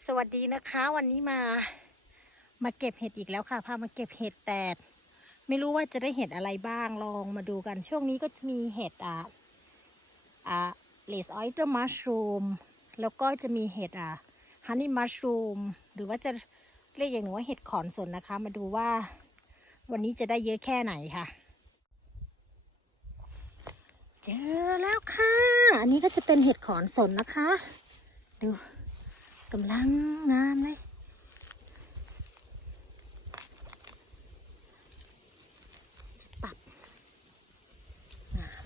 สวัสดีนะคะวันนี้มามาเก็บเห็ดอีกแล้วค่ะพามาเก็บเห็ดแต่ไม่รู้ว่าจะได้เห็ดอะไรบ้างลองมาดูกัน ช่วงนี้ก็จะมีเห็ดอะอ่าเลสออยเตอร์มัชรูมแล้วก็จะมีเห็ดอะฮันนี่มัชรูมหรือว่าจะเรียกอย่างหนึ่งว่าเห็ดขอนสนนะคะ มาดูว่า วันนี้จะได้เยอะแค่ไหนค่ะ เจอแล้วค่ะ อันนี้ก็จะเป็นเห็ดขอนสนนะคะ ดู กำลังงามเลยปรับงาม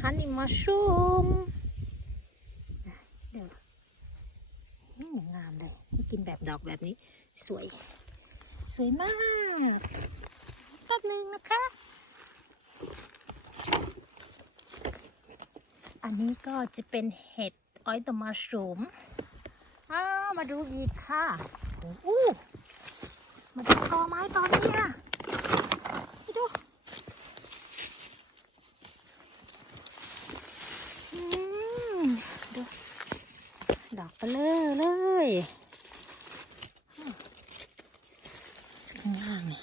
ฮันนี่มัชรูมเดี๋ยวงามเลยกินแบบดอกแบบนี้ สวย สวยมากแป๊บนึงนะคะ อันนี้ก็จะเป็นเห็ดออยตมัชรูมอ้ามาดูอีกค่ะโอ้มาดูกอไม้ตอนนี้อะไปดูดู ดอกเบลอเลยข้างล่างเนี่ย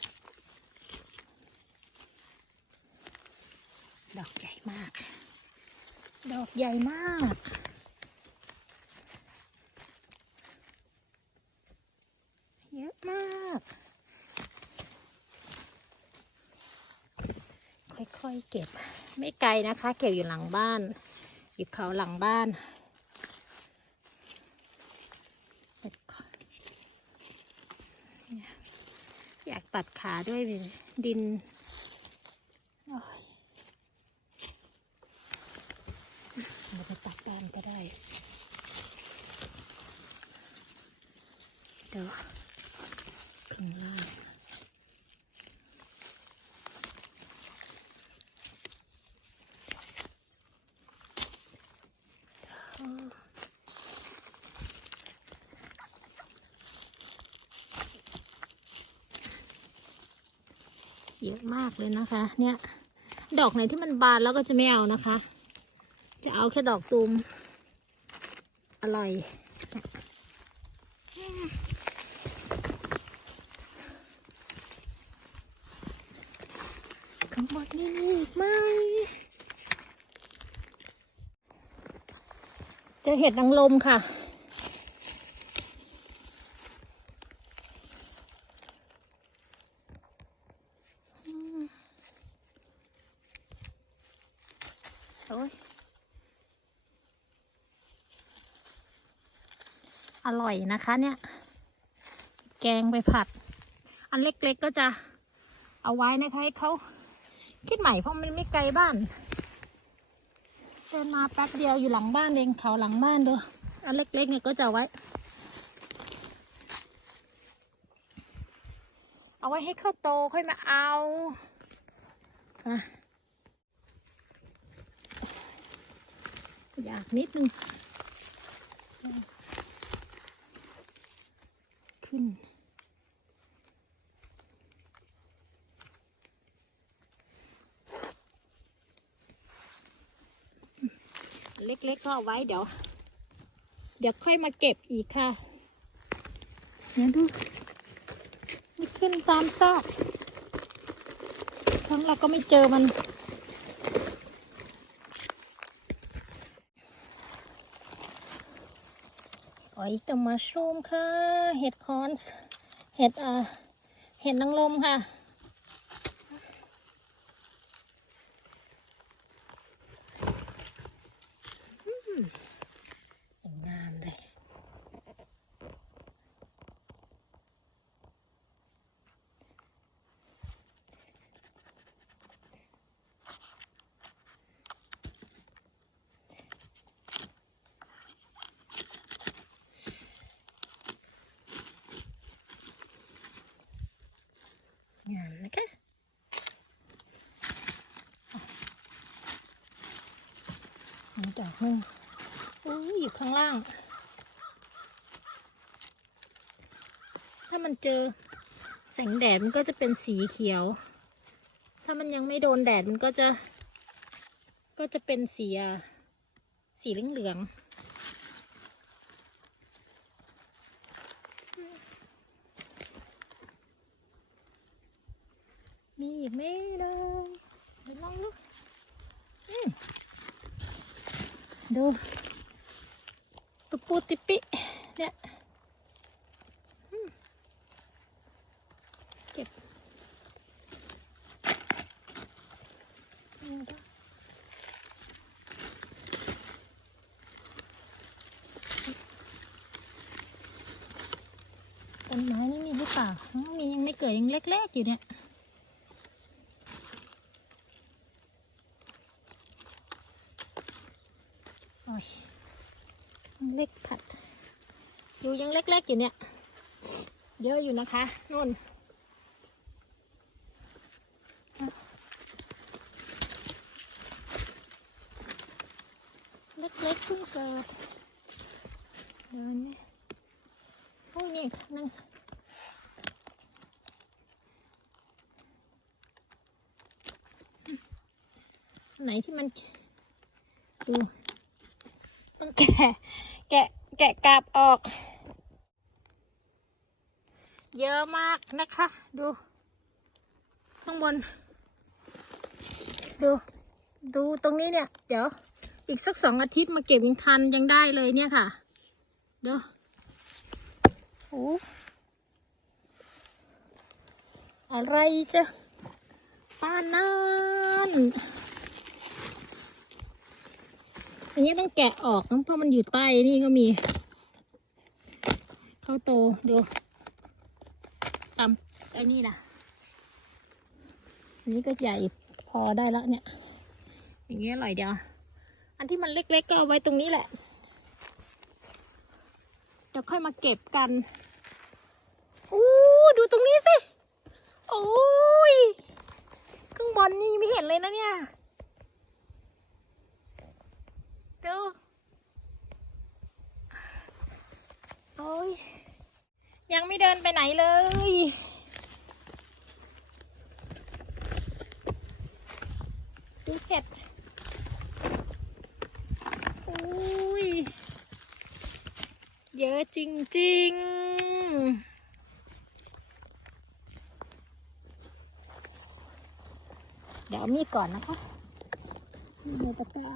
ดอกใหญ่มาก ดอกใหญ่มาก เยอะมาก ค่อยๆเก็บ ไม่ไกลนะคะ เก็บอยู่หลังบ้าน อยู่เขาหลังบ้านอยากตัดขาด้วยดินโอ้ย เราไปตัดบ้านก็ได้ เดี๋ยวข้างล่างเยอะมากเลยนะคะ เนี่ย ดอกไหนที่มันบานแล้วก็จะไม่เอานะคะ จะเอาแค่ดอกตูมอร่อยข้างบนนี่มีอีกไหมเจอเห็ดนางลมค่ะ โอ้ย อร่อยนะคะเนี่ย แกงไปผัด อันเล็กๆก็จะเอาไว้นะคะให้เขาคิดใหม่เพราะมันไม่ไกลบ้านเดินมาแป๊บเดียวอยู่หลังบ้านเองเขาหลังบ้านดูอันเล็กๆเนี่ยก็จะไว้ เอาไว้ให้เขาโตค่อยมาเอาอะอยากนิดนึง ขึ้น เล็กๆก็เอาไว้เดี๋ยว เดี๋ยวค่อยมาเก็บอีกค่ะเดี๋ยวดูมันขึ้นตามซอกครั้งเราก็ไม่เจอมัน อยตมัชรูมค่ะ เห็ดคอนส์เห็ดอ่าเห็ดนางลมค่ะ ดอกนึงอุ้ยอยู่ข้างล่าง ถ้ามันเจอแสงแดดมันก็จะเป็นสีเขียว ถ้ามันยังไม่โดนแดดมันก็จะ ก็จะเป็นสีสีเหลืองๆมีอีกไหมนะ ดูตุปูติปิเนี่ยเก็บต้นไม้นี่มีหรือเปล่ามียังไม่เกิดยังเล็กๆอยู่เนี่ย โอ้ยยังเล็กผัด อยู่ยังเล็กๆอยู่เนี่ย เยอะอยู่นะคะนุ่นเล็กๆเพิ่งเกิดเดินนี่โอ้ยนี่นั่งไหนที่มันดูต้องแกะ แกะแกะกาบออก เยอะมากนะคะ ดู ข้างบน ดู ดูตรงนี้เนี่ย เดี๋ยว อีกสักสองอาทิตย์มาเก็บยังทันยังได้เลยเนี่ยค่ะ เดี๋ยวโอ้อะไรจะป้านนั่น อันนี้ต้องแกะออกนะเพราะมันอยู่ใต้นี่ก็มีเขาโตดูตามไอ้นี่นะอันนี้ก็ใหญ่พอได้แล้วเนี่ย อย่างเงี้ยอร่อยเดียว อันที่มันเล็กๆก็เอาไว้ตรงนี้แหละเดี๋ยวค่อยมาเก็บกันอู้ดูตรงนี้สิ โอ้ยข้างบนนี่ไม่เห็นเลยนะเนี่ย ดูโอ้ย ยังไม่เดินไปไหนเลย ดูเห็ดโอ้ย เยอะจริง ๆเดี๋ยวมีดก่อนนะคะ มีตะกร้า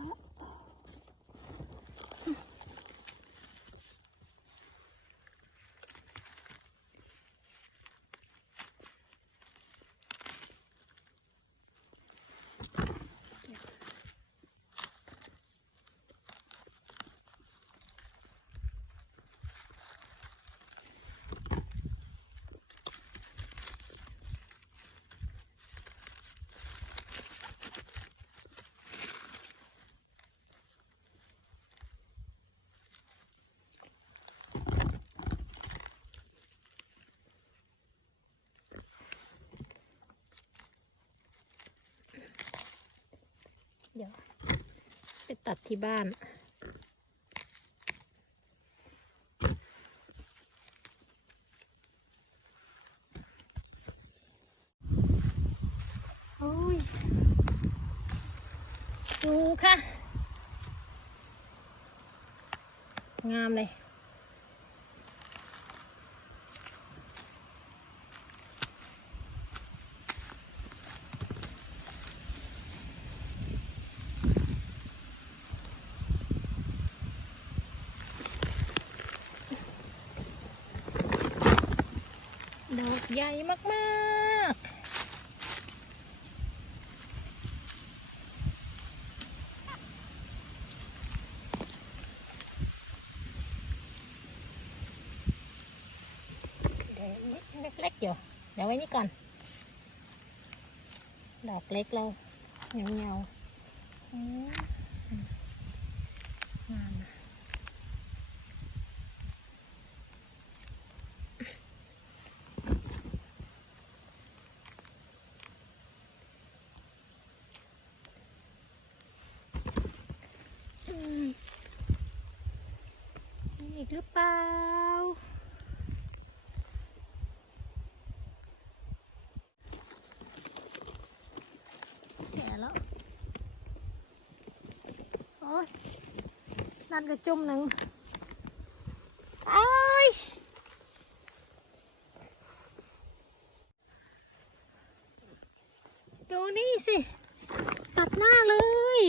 ตัดที่บ้าน โอ้ย ดูค่ะ งามเลย ดอกใหญ่มากๆเดี๋ยวเล็กๆอยู่เดี๋ยวไว้นี่ก่อน ดอกเล็กเราเงาเงาๆงามนะ อืมมีอีกหรือ เปล่า แก่แล้ว โอ้ยนั่นก็จุ่มหนึ่งไอ้ายสิ ตัดหน้าเลย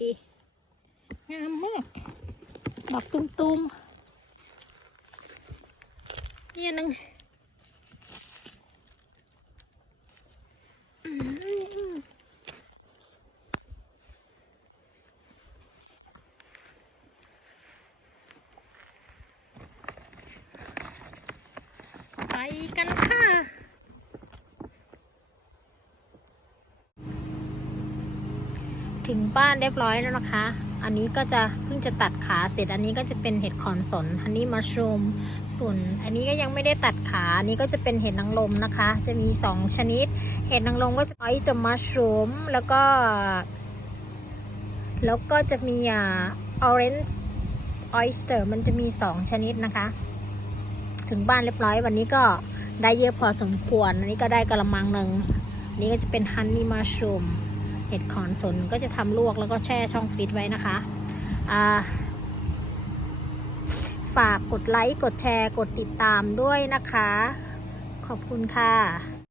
ดี งามมาก ดอกตุมๆเนี่ยหนึงอืมไปกันค่ะ ถึงบ้านเรียบร้อยแล้วนะคะ อันนี้ก็จะเพิ่งจะตัดขาเสร็จ อันนี้ก็จะเป็นเห็ดขอนสนฮันนี่มัชรูมส่วนอันนี้ก็ยังไม่ได้ตัดขา อันนี้ก็จะเป็นเห็ดนางรมนะคะ จะมีสองชนิด เห็ดนางรมก็จะ oyster mushroom แล้วก็ แล้วก็จะมีอ่า orange oyster มันจะมีสองชนิดนะคะ ถึงบ้านเรียบร้อยวันนี้ก็ได้เยอะพอสมควร อันนี้ก็ได้กระมังหนึ่งนนี้ก็จะเป็นฮันนี่มัชรูม ห็ดขอนสนก็จะทำลวกแล้วก็แช่ช่องฟิตไว้นะคะาฝากกดไลค์ กดแชร์ กดติดตามด้วยนะคะ ขอบคุณค่ะ